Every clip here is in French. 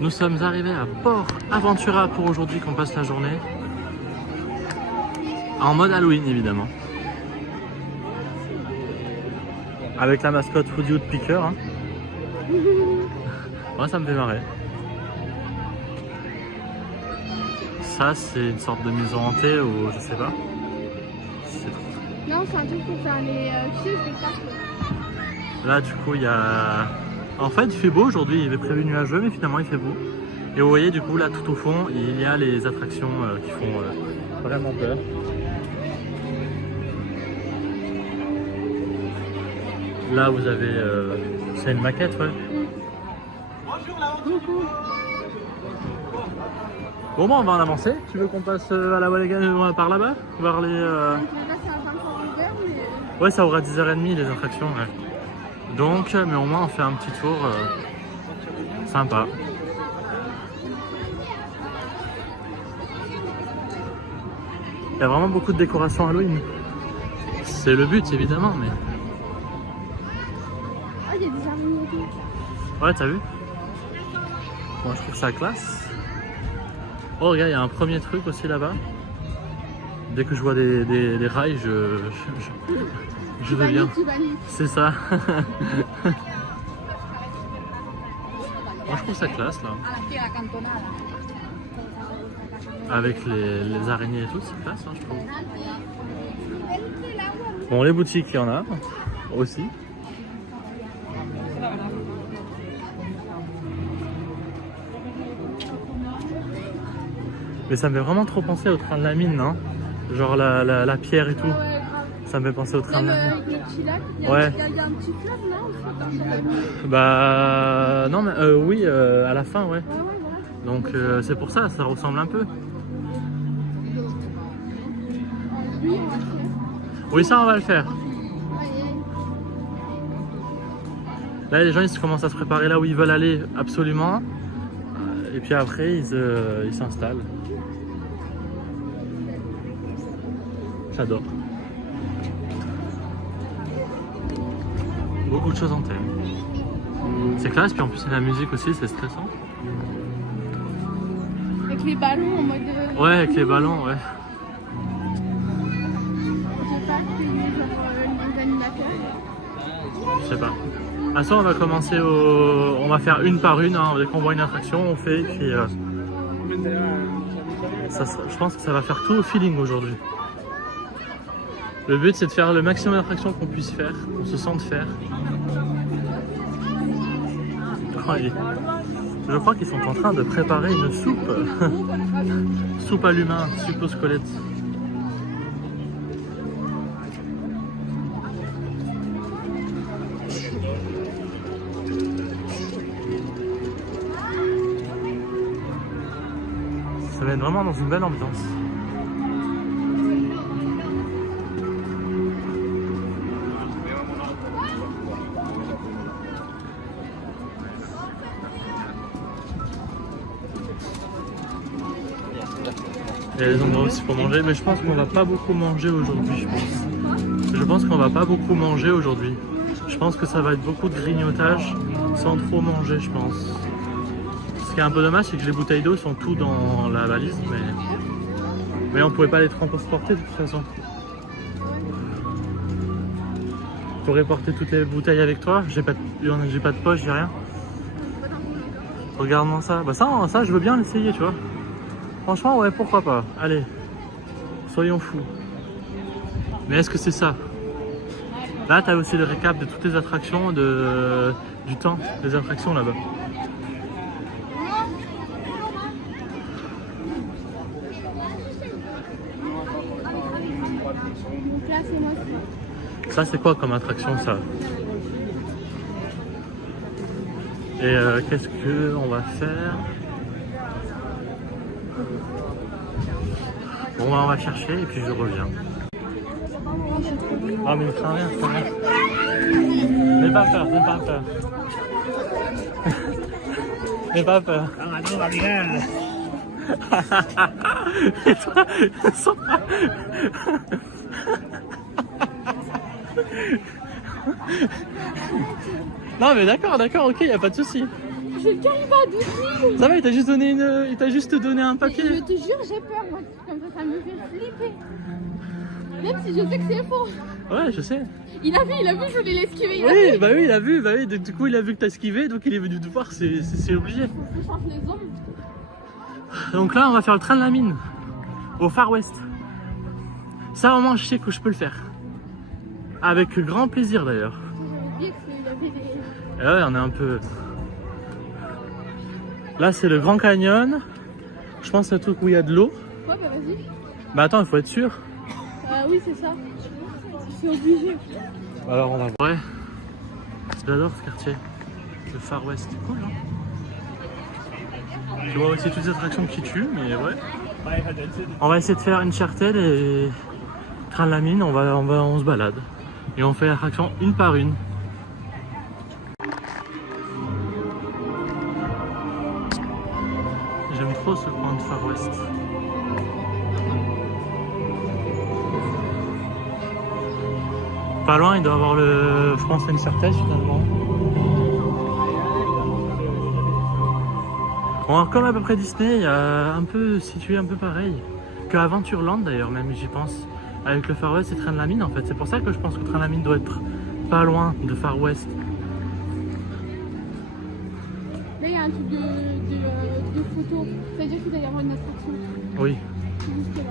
Nous sommes arrivés à Port Aventura pour aujourd'hui qu'on passe la journée. En mode Halloween évidemment. Avec la mascotte Woody Woodpecker. Hein. Moi ça me fait marrer. Ça c'est une sorte de maison hantée ou je sais pas. Non, c'est un truc pour faire les spectacles. Là du coup il y a... En fait il fait beau aujourd'hui, il avait prévu nuageux mais finalement il fait beau. Et vous voyez du coup là tout au fond il y a les attractions qui font vraiment peur. Là vous avez... c'est une maquette ouais. Bon bah on va en avancer. Tu veux qu'on passe à la Walligan par là-bas? Voir les... Ouais ça aura 10h30 les attractions ouais. Donc mais au moins on fait un petit tour sympa. Il y a vraiment beaucoup de décorations Halloween. C'est le but évidemment mais... Ah il y a des araignées et tout. Ouais t'as vu? Moi je trouve ça classe. Oh regarde il y a un premier truc aussi là-bas. Dès que je vois des rails je deviens. C'est ça. Moi je trouve ça classe là. Avec les araignées et tout, c'est classe hein, je trouve. Bon les boutiques il y en a aussi. Mais ça me fait vraiment trop penser au train de la mine, non? Genre la pierre et tout. Ah ouais, grave. Ça me fait penser au train de la mine. Avec le petit lac, il y a un petit fleuve là ou Bah non mais oui à la fin ouais. Ouais, voilà. Donc c'est pour ça, ça ressemble un peu. Oui, on va le faire. Oui ça on va le faire. Là les gens ils commencent à se préparer là où ils veulent aller absolument. Et puis après ils s'installent. J'adore. Beaucoup de choses en thème. C'est classe, puis en plus c'est la musique aussi, c'est stressant. Avec les ballons en mode... Ouais, avec les ballons, ouais. J'ai pas payé genre les animateurs. Je sais pas. À ça on va commencer au... On va faire une par une, hein. Dès qu'on voit une attraction, on fait, puis... Je pense que ça va faire tout au feeling aujourd'hui. Le but c'est de faire le maximum d'attractions qu'on puisse faire, qu'on se sente faire. Oh, je crois qu'ils sont en train de préparer une soupe. Soupe à l'humain, soupe au squelette. Ça va être vraiment dans une belle ambiance. Il y a des endroits aussi pour manger, mais je pense qu'on va pas beaucoup manger aujourd'hui, je pense. Je pense qu'on va pas beaucoup manger aujourd'hui. Je pense que ça va être beaucoup de grignotage sans trop manger, je pense. Ce qui est un peu dommage, c'est que les bouteilles d'eau sont tout dans la valise, mais on pouvait pas les transporter de toute façon. Tu aurais porté toutes les bouteilles avec toi? J'ai pas de poche, j'ai rien. Regarde-moi ça. Bah ça je veux bien l'essayer, tu vois. Franchement, ouais, pourquoi pas. Allez, soyons fous. Mais est-ce que c'est ça? Là, tu as aussi le récap de toutes les attractions, du temps des attractions là-bas. Donc là, c'est moi. Ça, c'est quoi comme attraction, ça? Et qu'est-ce qu'on va faire? Bon, on va chercher et puis je reviens. Ah, mais ça rien, ça rien. N'aie pas peur, n'aie pas peur. N'aie pas peur. Et toi, non mais d'accord, ok, y a pas de souci. J'ai le cœur, il va à 12 000. Ça va, il t'a juste donné il t'a juste donné un Je papier. te jure, j'ai peur, moi, comme ça me fait flipper. Même si je sais que c'est faux. Ouais, je sais. Il a vu, je voulais l'esquiver. Oui, bah oui, il a vu, du coup il a vu que t'as esquivé, donc il est venu te voir, c'est obligé. Je change les ombres. Donc là, on va faire le train de la mine, au Far West. Ça, au moins, je sais que je peux le faire. Avec grand plaisir d'ailleurs. J'avais oublié qu'il y avait des... Et ouais, on est un peu... Là, c'est le Grand Canyon. Je pense que c'est un truc où il y a de l'eau. Ouais, bah vas-y. Bah attends, il faut être sûr. Oui, c'est ça. C'est obligé. Alors, on va voir. Ouais, j'adore ce quartier. Le Far West, c'est cool, hein. Tu vois aussi toutes les attractions qui tuent, mais ouais. On va essayer de faire Uncharted et train de la mine, on se balade. Et on fait l'attraction une par une. J'aime trop ce coin de Far West. Pas loin, il doit avoir le, je pense, Uncharted finalement. Bon, comme à peu près Disney, il y a un peu situé un peu pareil que Adventureland d'ailleurs, même j'y pense, avec le Far West et Train de la Mine en fait. C'est pour ça que je pense que Train de la Mine doit être pas loin de Far West. Là, il y a un truc de photo. C'est-à-dire qu'il doit y avoir une attraction. Oui. C'est juste là.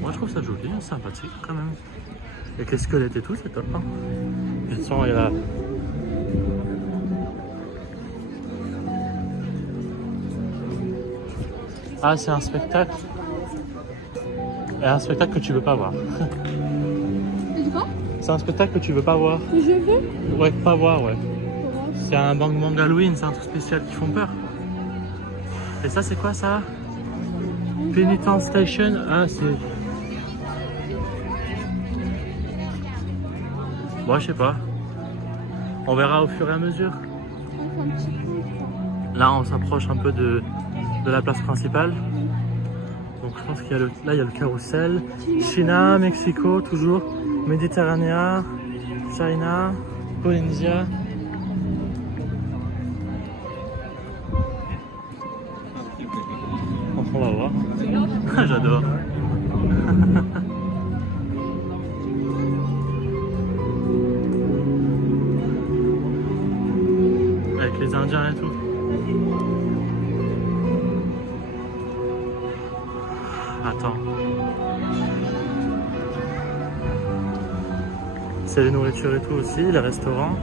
Moi je trouve ça joli, sympathique quand même. Avec les squelettes et tout, c'est top. Hein. Le son est là. Ah, c'est un spectacle. Et un spectacle que tu veux pas voir. Et du quoi? C'est un spectacle que tu veux pas voir. Que je veux? Ouais, pas voir, ouais. Pourquoi? C'est un Bang Bang Halloween, c'est un truc spécial qui font peur. Et ça, c'est quoi ça? Penitence Station. Ah, c'est... Bon, je sais pas. On verra au fur et à mesure. C'est un petit peu. Là, on s'approche un peu de la place principale. Donc, je pense qu'il y a là, il y a le carrousel. China, Mexico, toujours. Méditerranée, China, Polynésia. Donc, on va voir. J'adore. Avec les Indiens et tout. Attends. C'est les nourritures et tout aussi, les restaurants.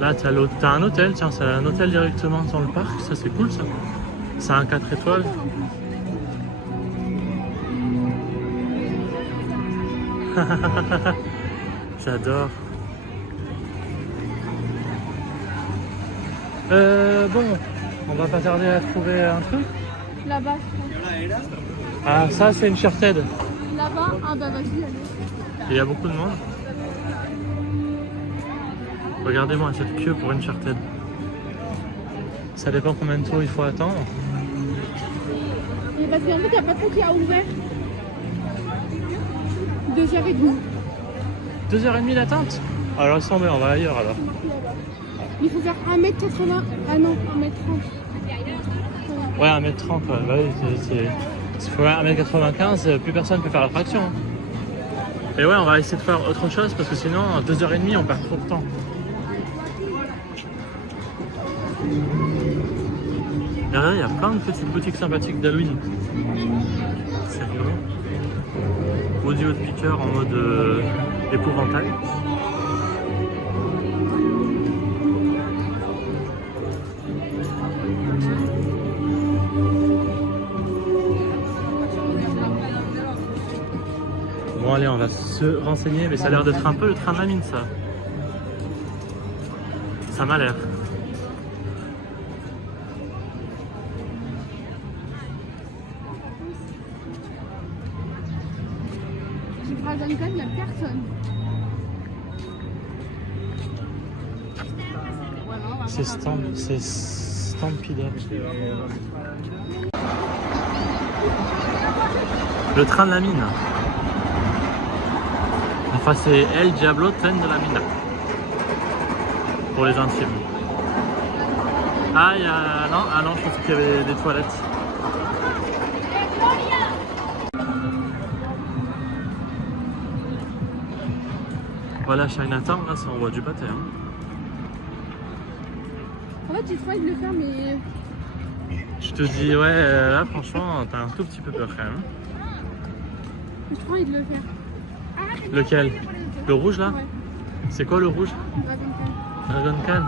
Là, t'as un hôtel, tiens, c'est un hôtel directement dans le parc, ça c'est cool ça. C'est un 4 étoiles. J'adore. Bon, on va pas tarder à trouver un truc. Là-bas. Ah, ça c'est Uncharted. Là-bas? Ah bah vas-y, allez. Il y a beaucoup de monde. Regardez-moi cette queue pour Uncharted. Ça dépend combien de tours il faut attendre. Et parce qu'en fait, il n'y a pas trop qui a ouvert. 2h30. 2h30 d'attente? Alors laisse tomber, on va ailleurs alors. Il faut faire 1m80. Ah non, 1m30. Ouais, 1m30, ouais. Bah oui, s'il faut 1m95, plus personne peut faire l'attraction. Et ouais, on va essayer de faire autre chose parce que sinon, 2h30, on perd trop de temps. Et regardez, il y a plein de petites boutiques sympathiques d'Halloween. C'est rigolo. Woody Woodpecker en mode épouvantail. Bon allez, on va se renseigner, mais ça a l'air d'être un peu le train de la mine ça. Ça m'a l'air. Je prends dans le cas, il n'y a personne. C'est Stampede. Le train de la mine. Enfin, c'est El Diablo Tren de la Mina. pour les intimes. Ah, il y a... Non, ah non, je pensais qu'il y avait des toilettes. Voilà, Chinatown, là, ça envoie du pâté. Hein. En fait, j'ai trop envie de le faire, mais. Je te dis, ouais, là, franchement, t'as un tout petit peu peur quand même. J'ai trop envie de le faire. Lequel? Le rouge, là? Ouais. C'est quoi le rouge? Dragon Khan. Dragon Khan?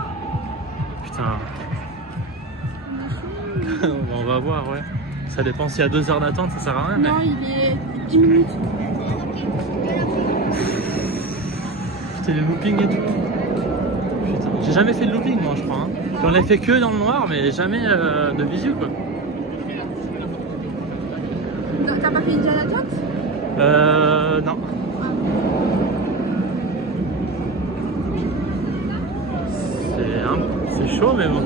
Putain. On va voir, ouais. Ça dépend s'il y a 2 heures d'attente, ça sert à rien. Non, il est 10 minutes. C'est le looping et tout. Putain, j'ai jamais fait de looping moi je crois. Hein. J'en ai fait que dans le noir mais jamais de visu quoi. T'as pas fait Indiana Jones? Non. C'est chaud mais bon.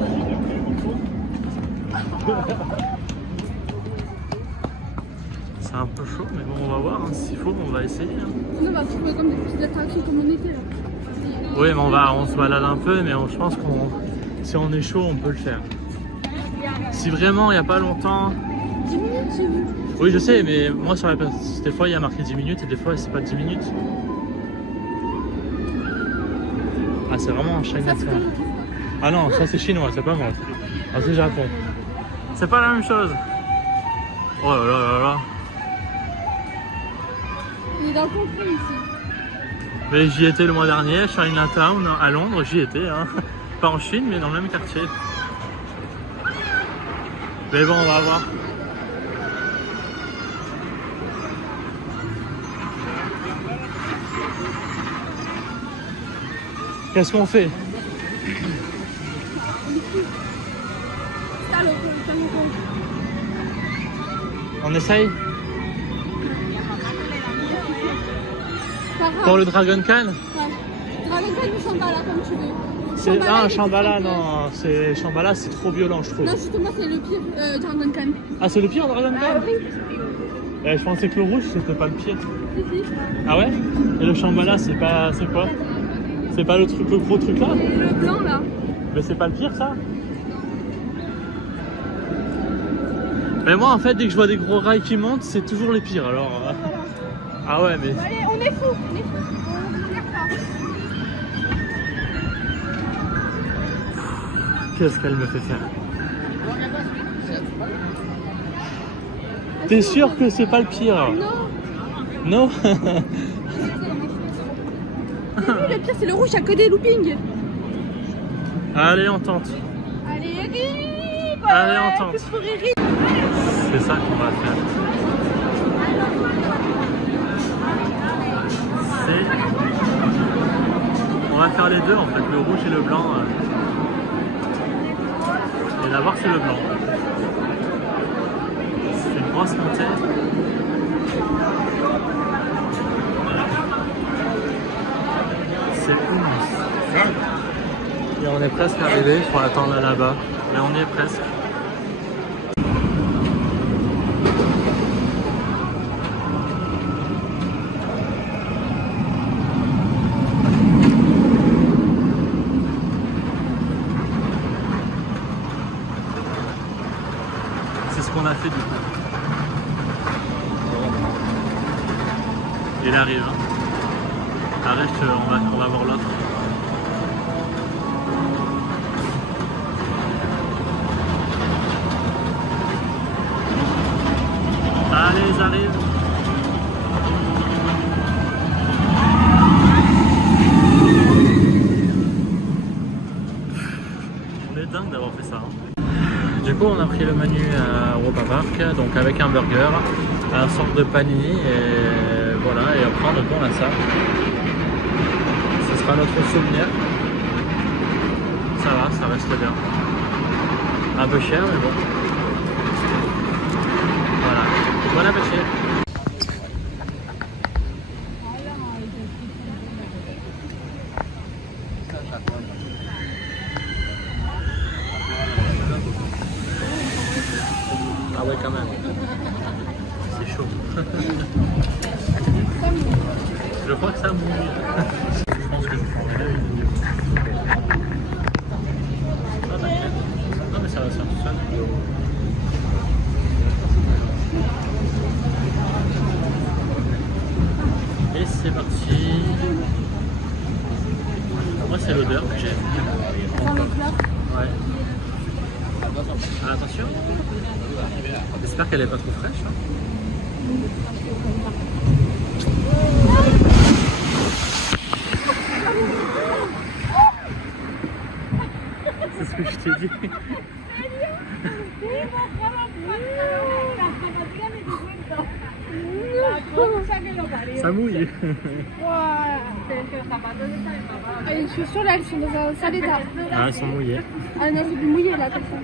C'est un peu chaud mais bon on va voir, hein. S'il faut on va essayer. Hein. Sinon on va trouver comme des petites attractions comme on était là. Oui mais on se balade un peu mais je pense qu'on si on est chaud on peut le faire. Si vraiment il n'y a pas longtemps... 10 minutes j'ai vu. Oui je sais mais moi sur la des fois il y a marqué 10 minutes et des fois c'est pas 10 minutes. Ah c'est vraiment un Chinatown. Ah non ça c'est chinois, c'est pas moi. Ah c'est Japon. C'est pas la même chose. Oh là là là là. On est dans le concret ici. Mais j'y étais le mois dernier, Chinatown à Londres, j'y étais. Hein. Pas en Chine mais dans le même quartier. Mais bon on va voir. Qu'est-ce qu'on fait? Ça le On essaye? Pas grave. Pour le Dragon Khan? Ouais. Dragon Khan ou Shambhala comme tu veux. C'est Shambhala, ah, il est Shambhala, très non, c'est Shambhala, c'est trop violent, je trouve. Non, justement, c'est le pire Dragon Khan. Ah, c'est le pire Dragon Khan? Oui. Je pensais que le rouge c'était pas le pire. Si, si. Ah ouais? Et le Shambhala, c'est pas, c'est quoi? C'est pas le truc, le gros truc là? Et le blanc là. Mais c'est pas le pire ça? Mais moi en fait, dès que je vois des gros rails qui montent, c'est toujours les pires alors. Ah ouais, mais. Allez, on est fou, on est fou. On regarde pas. Qu'est-ce qu'elle me fait faire? T'es sûr que c'est pas le pire? Non. Non? Le pire, c'est le rouge, il n'y a que des loopings. Allez, on tente. Allez, Rip. Allez, on tente. Rip. C'est ça qu'on va faire. On va faire les deux en fait, le rouge et le blanc. Et d'abord c'est le blanc. C'est une grosse montée. C'est immense. Et on est presque arrivé, il faut attendre là-bas. Mais on y est presque. C'est ce qu'on a fait du coup. Il arrive. Hein. Arrête, on va voir l'autre. Allez, ils arrivent. On est dingue d'avoir fait ça. Hein. Du coup, on a pris le menu à Europa Park, donc avec un burger, un sorte de panini, et voilà, et après on a ça. Ce sera notre souvenir. Ça va, ça reste bien. Un peu cher, mais bon. Voilà. Bon appétit. Ah ouais, quand même. C'est chaud. Je crois que ça mouille. Je pense que je prendrai la vidéo. Dans le plat. Ouais. Ah, attention. J'espère qu'elle est pas trop fraîche. Hein. C'est ce que je t'ai dit. Ça mouille. Et les chaussures là, elles sont dans un sale état. Ah, elles sont mouillées. Ah non, c'est plus mouillé là, comme ça.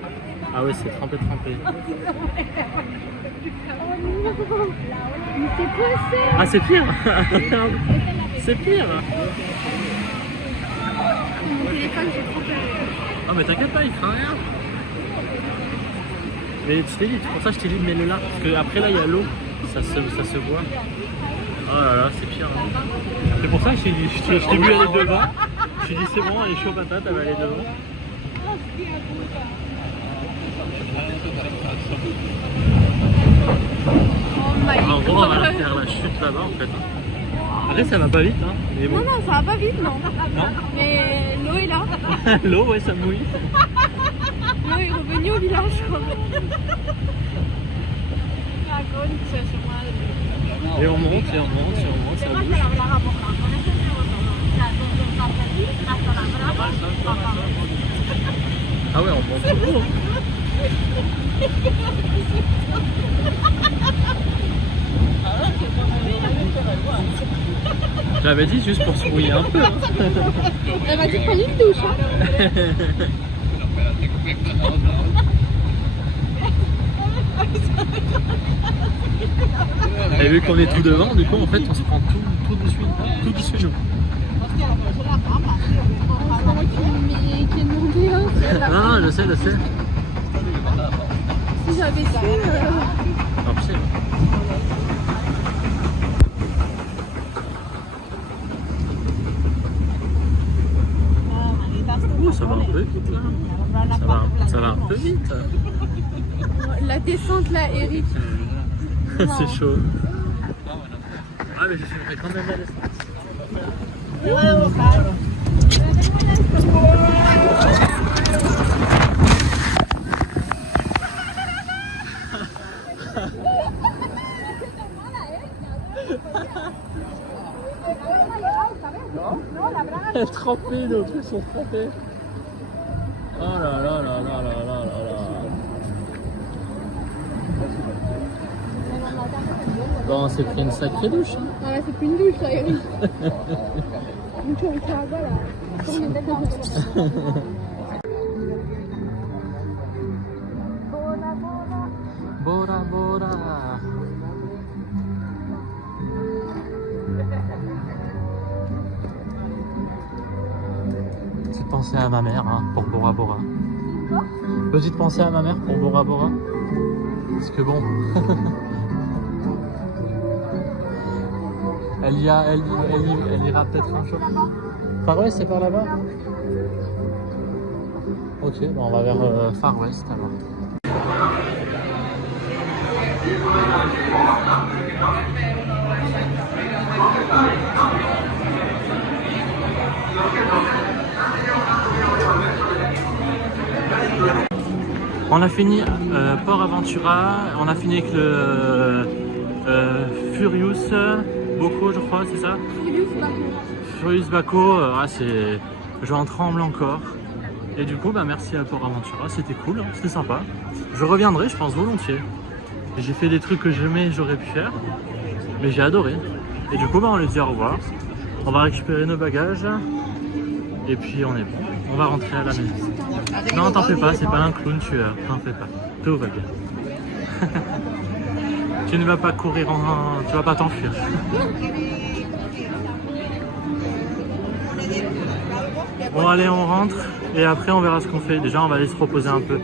Ah ouais, c'est trempé. Mais c'est passé. Ah, c'est pire. Regarde. C'est pire. Mon téléphone, j'ai trop peur. Ah mais t'inquiète pas, il fera rien. Mais je t'ai dit, pour ça je t'ai dit de mets-le là, parce que après là il y a l'eau, ça se voit. Oh là là, c'est pire. Hein. C'est pour ça que je t'ai dit, je t'ai vu aller devant. Je t'ai dit c'est bon, elle est chaud patate, elle va aller devant. Oh my En gros, on va god. faire la chute là-bas en fait. Après ça va pas vite, hein. Mais bon. Non, non, ça va pas vite, non. Non. Mais l'eau est là. L'eau, ouais, ça mouille. L'eau est revenue au village, quoi. Et on monte, ça bouge. Ah ouais, on monte tout haut. J'avais dit juste pour se mouiller un peu. Hein. Elle m'a dit prendre une douche. Hein. Et vu qu'on est tout devant, du coup en fait on se prend tout dessus nous. C'est moi qui ai demandé. Hein. Non, je sais. Si j'avais su. Non, je sais. Oh, ça va un peu vite là. Ça va un peu vite. La descente là, Eric. C'est chaud. Ah mais je filmerai quand même la descente. Elle est trempée, nos trucs sont trempés. Oh là là là là là là là là. Bon, on s'est pris une sacrée douche. Hein. Ah là, c'est plus une douche là, Eric. Mucho agua là. Bora bora. Petite pensée à ma mère hein, pour Bora Bora. Petite pensée à ma mère pour Bora Bora. Parce que bon. Elle ira peut-être un jour. Far West, c'est par là-bas? Ok, bon, on va vers Far West alors. On a fini Port Aventura, on a fini avec le Furious Boko, je crois, c'est ça? Furious Bako, j'en tremble encore. Et du coup, bah, merci à Port Aventura, c'était cool, hein, c'était sympa. Je reviendrai, je pense, volontiers. J'ai fait des trucs que j'aurais pu faire, mais j'ai adoré. Et du coup, bah, on leur dit au revoir. On va récupérer nos bagages, et puis on est bon. On va rentrer à la maison. Non, t'en fais pas, c'est pas un clown tueur, t'en fais pas. Tout va bien. Tu ne vas pas courir tu vas pas t'enfuir. Bon allez, on rentre et après on verra ce qu'on fait. Déjà on va aller se reposer un peu.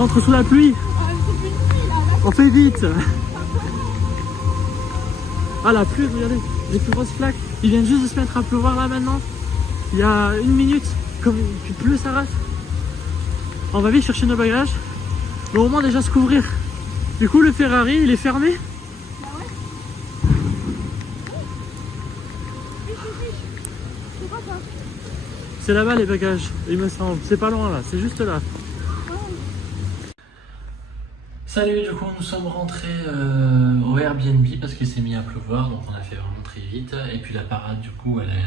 rentre sous la pluie. C'est plus une fille là. On fait vite. Ah la pluie, regardez, les plus grosses flaques. Il vient juste de se mettre à pleuvoir là maintenant. Il y a 1 minute, comme il pleut sa race. On va vite chercher nos bagages. Mais au moins déjà se couvrir. Du coup le Ferrari il est fermé. Bah ouais. C'est quoi ça? C'est là-bas les bagages, il me semble. C'est pas loin là, c'est juste là. Salut, du coup nous sommes rentrés au Airbnb parce qu'il s'est mis à pleuvoir, donc on a fait vraiment très vite. Et puis la parade du coup elle est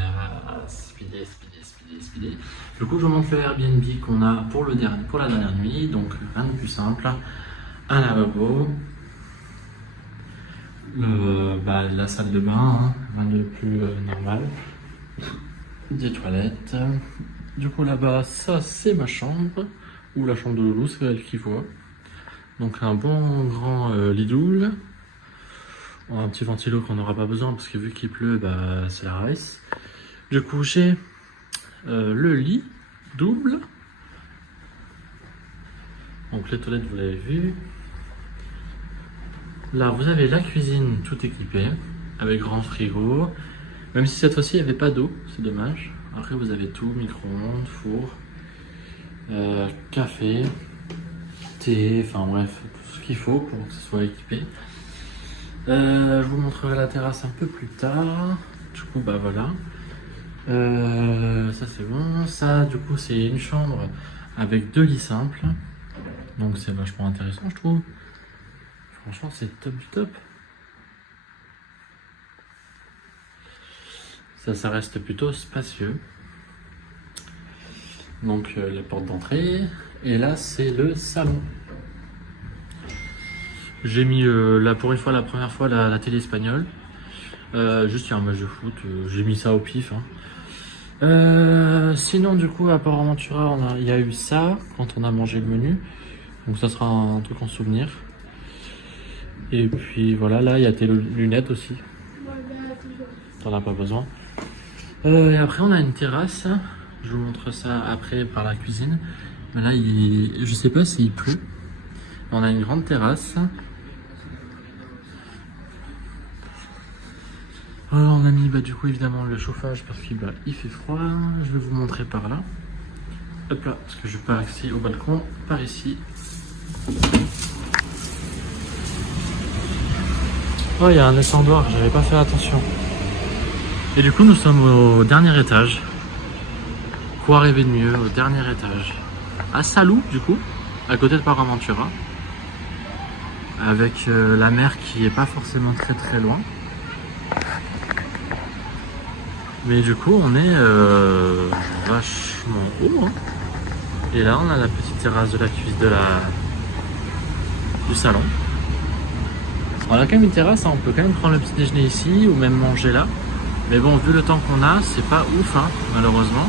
speedée. Du coup je vous montre le Airbnb qu'on a pour la dernière nuit, donc rien de plus simple. Un lavabo, la salle de bain, hein, rien de plus normal. Des toilettes. Du coup là-bas ça c'est ma chambre, ou la chambre de Loulou, c'est elle qui voit. Donc un bon grand lit double. Un petit ventilo qu'on n'aura pas besoin parce que vu qu'il pleut, bah, c'est la race. Du coup j'ai le lit double. Donc les toilettes vous l'avez vu. Là vous avez la cuisine tout équipée avec grand frigo. Même si cette fois-ci il n'y avait pas d'eau, c'est dommage. Après vous avez tout, micro-ondes, four, café, thé, enfin bref, tout ce qu'il faut pour que ce soit équipé. Je vous montrerai la terrasse un peu plus tard. Du coup bah voilà. Ça c'est bon. Ça du coup c'est une chambre avec 2 lits simples. Donc c'est vachement intéressant je trouve. Franchement c'est top du top. Ça reste plutôt spacieux. Donc la porte d'entrée. Et là c'est le salon. J'ai mis là pour une fois, la première fois, la télé espagnole. Juste il y a un match de foot. J'ai mis ça au pif. Hein. Sinon du coup à Port Aventura il y a eu ça quand on a mangé le menu. Donc ça sera un truc en souvenir. Et puis voilà, là il y a tes lunettes aussi. T'en as pas besoin. Et après on a une terrasse. Je vous montre ça après par la cuisine. Mais là je sais pas s'il pleut. On a une grande terrasse. Alors on a mis du coup évidemment le chauffage parce qu'il il fait froid. Je vais vous montrer par là. Hop là, parce que je pars ici au balcon, par ici. Oh, il y a un essendoir, j'avais pas fait attention. Et du coup nous sommes au dernier étage. Quoi rêver de mieux, au dernier étage. À Salou du coup, à côté de Port Aventura. Avec la mer qui est pas forcément très loin. Mais du coup on est vachement haut. Hein. Et là on a la petite terrasse de la cuisine du salon. On a quand même une terrasse, hein. On peut quand même prendre le petit déjeuner ici ou même manger là. Mais bon, vu le temps qu'on a, c'est pas ouf hein, malheureusement.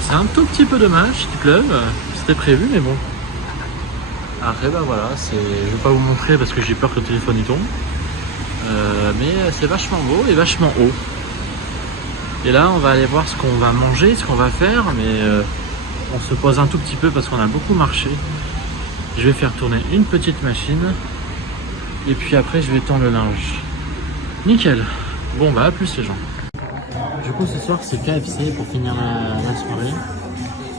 C'est un tout petit peu dommage qu'il pleuve. C'était prévu mais bon. Après bah voilà, je vais pas vous montrer parce que j'ai peur que le téléphone y tombe. Mais c'est vachement beau et vachement haut. Et là on va aller voir ce qu'on va manger, ce qu'on va faire, mais on se pose un tout petit peu parce qu'on a beaucoup marché. Je vais faire tourner une petite machine et puis après je vais tendre le linge. Nickel. Bon bah à plus les gens. Du coup ce soir c'est KFC pour finir la soirée.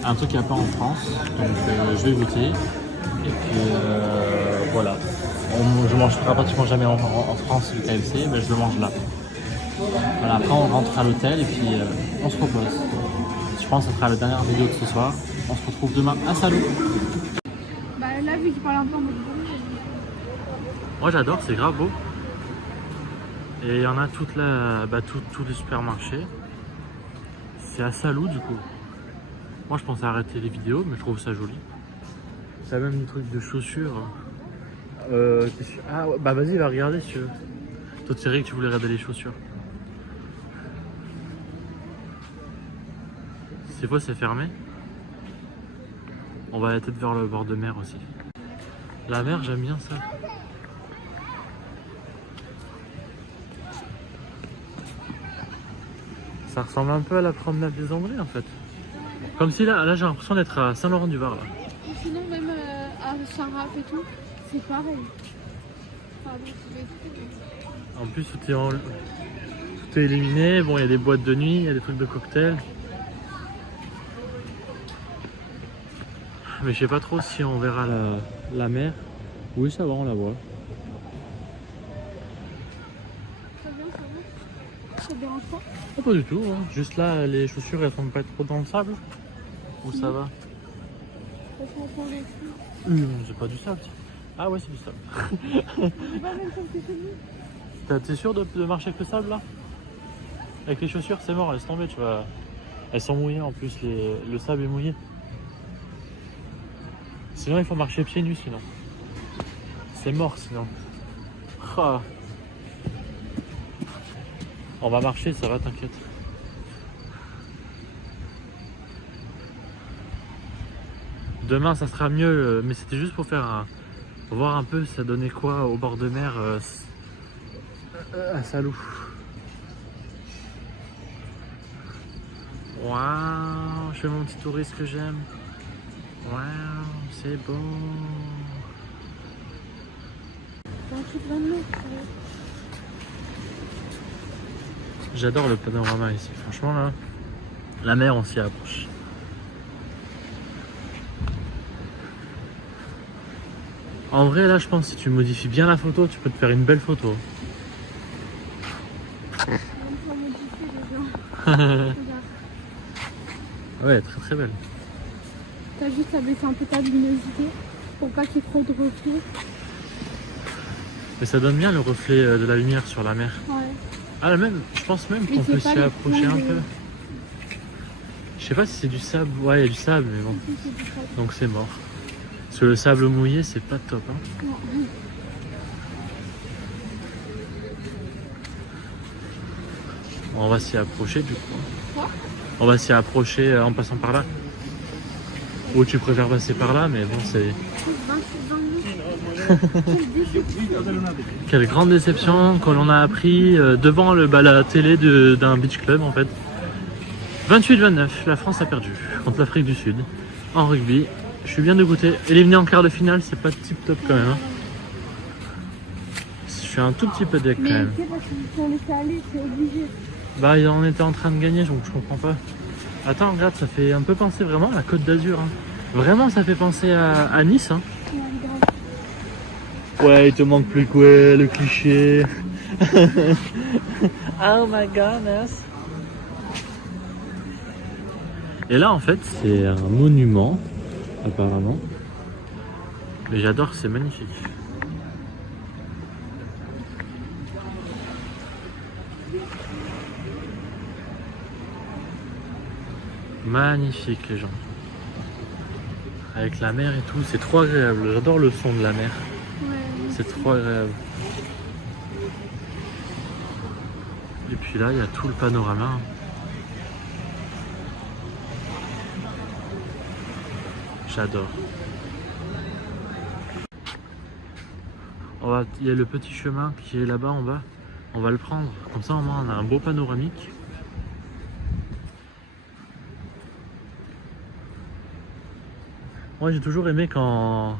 Un truc qu'il n'y a pas en France, donc je vais goûter. Et puis voilà. Je ne mangerai pratiquement jamais en France le KFC, mais je le mange là. Voilà, après on rentre à l'hôtel et puis on se repose. Je pense que ce sera la dernière vidéo de ce soir. On se retrouve demain à Salou. Bah là vu qu'il parle un peu en mode Moi j'adore, c'est grave beau. Et il y en a tout le supermarché. C'est à Salou du coup. Moi je pensais arrêter les vidéos, mais je trouve ça joli. C'est même des trucs de chaussures. Ah bah vas-y, va regarder si tu veux. Toi tu dirais que tu voulais regarder les chaussures. C'est quoi, c'est fermé? On va aller peut-être vers le bord de mer aussi. La mer, j'aime bien ça. Ça ressemble un peu à la promenade des Anglais en fait. Comme si là j'ai l'impression d'être à Saint-Laurent-du-Var là. Ou sinon, même à Charaf et tout, c'est pareil. Pardon, En plus tout est éliminé. Bon, il y a des boîtes de nuit, il y a des trucs de cocktails. Mais je sais pas trop si on verra la mer. Oui, ça va, on la voit. ça vient, ça va. Ça te dérange pas? Oh, pas du tout, hein. Juste là, les chaussures elles tombent pas trop dans le sable. Ou ça va? Parce qu'on prend les filles. C'est pas du sable. Tiens. Ah ouais, c'est du sable. C'est pas même comme c'est fini. T'es sûr de marcher avec le sable là? Avec les chaussures, c'est mort, laisse tomber, tu vois. Elles sont mouillées en plus, le sable est mouillé. Sinon, il faut marcher pieds nus sinon. C'est mort sinon. Ah. On va marcher, ça va, t'inquiète. Demain, ça sera mieux, mais c'était juste pour voir un peu ça donnait quoi au bord de mer à Salou. Waouh, je fais mon petit touriste que j'aime. Waouh, c'est bon. 28-29. J'adore le panorama ici, franchement là, la mer on s'y approche. En vrai là je pense que si tu modifies bien la photo, tu peux te faire une belle photo. Même pas modifié déjà. Regarde. Ouais, très très belle. T'as juste à baisser un peu ta luminosité pour pas qu'il y ait trop de reflets. Mais ça donne bien le reflet de la lumière sur la mer. Ouais. Ah même, je pense même Mais qu'on c'est peut pas s'y les approcher un plombs de- peu. Je sais pas si c'est du sable, ouais il y a du sable mais bon, Si, c'est du sable. donc c'est mort. Parce que le sable mouillé c'est pas top hein. Non. On va s'y approcher du coup. Quoi? On va s'y approcher en passant par là. Ou tu préfères passer par là, mais bon c'est... 28-29. Quelle grande déception que l'on a appris devant la télé d'un beach club en fait. 28-29, la France a perdu contre l'Afrique du Sud en rugby. Je suis bien dégoûté. Éliminé en quart de finale, c'est pas tip top quand même. Hein. Je suis un tout petit peu deck quand Mais même. c'est parce qu'on laissait aller, c'est obligé. Bah on était en train de gagner donc je comprends pas. Attends regarde, ça fait un peu penser vraiment à la Côte d'Azur. Hein. Vraiment ça fait penser à Nice. Hein. Ouais, grave. Ouais, il te manque plus que ouais, le cliché. Oh my goodness. Et là, en fait, c'est un monument, apparemment. Mais j'adore, c'est magnifique. Magnifique, les gens. Avec la mer et tout, c'est trop agréable. J'adore le son de la mer. Ouais. C'est trop agréable. Et puis là, il y a tout le panorama. J'adore. Il y a le petit chemin qui est là-bas en bas. On va le prendre. Comme ça, au moins, on a un beau panoramique. Moi, j'ai toujours aimé quand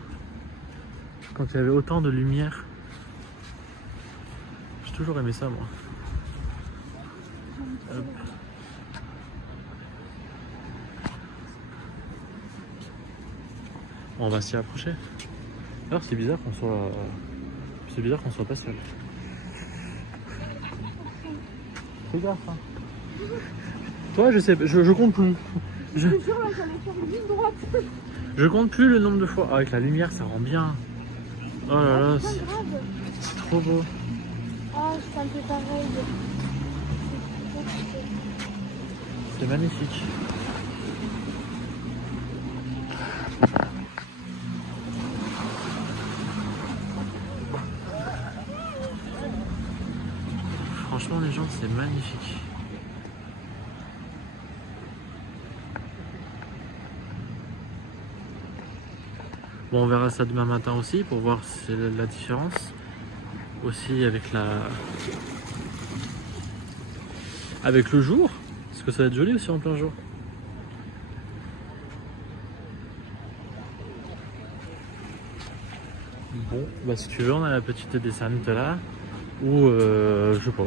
il y avait autant de lumière. J'ai toujours aimé ça, moi. Hop. On va s'y approcher. Alors c'est bizarre qu'on soit pas seul. Fais gaffe. Hein. Toi je sais, je compte plus. Je te jure, là, j'allais faire une ligne droite. Je compte plus le nombre de fois. Ah, avec la lumière ça rend bien. Oh là là, C'est pas grave. c'est trop beau. Ah, ça me fait pareil. C'est magnifique. Franchement les gens c'est magnifique. Bon on verra ça demain matin aussi pour voir si c'est la différence. Aussi avec le jour. Parce que ça va être joli aussi en plein jour. Bon, bah si tu veux, on a la petite descente là. Ou je sais pas.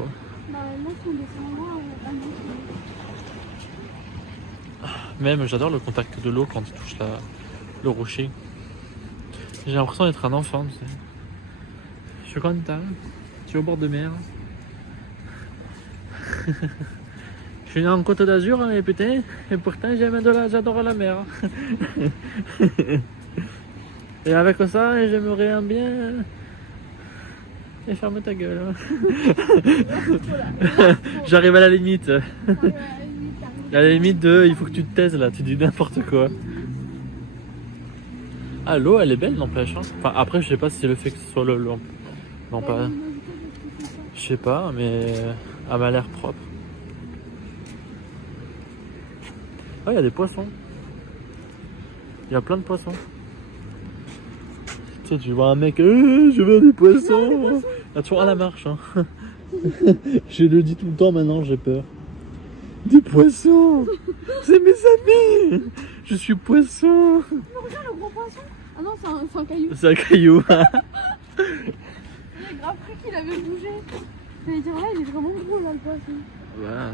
Bah là, si on descend là, Même j'adore le contact de l'eau quand il touche le rocher. J'ai l'impression d'être un enfant, tu sais. Je suis content. Je suis au bord de mer. Je suis né en Côte d'Azur, mais putain, et pourtant j'adore la mer. Et avec ça, j'aimerais bien. Et ferme ta gueule. J'arrive à la limite. À la limite de il faut que tu te taises là, tu dis n'importe quoi. Ah, l'eau elle est belle, n'empêche. Hein. Enfin, après, je sais pas si c'est le fait que ce soit l'eau. Non, pas. Je sais pas, mais elle m'a l'air propre. Ah, il y a des poissons. Il y a plein de poissons. Tu sais, tu vois un mec, je veux des poissons. Attention à la marche. Hein. Je le dis tout le temps maintenant, j'ai peur. Des poissons. C'est mes amis. Je suis poisson. Non, regarde le gros poisson. Ah non, c'est un caillou. C'est un caillou. Il a grave cru qu'il avait bougé. J'allais dire là, il est vraiment gros là le poisson. Voilà.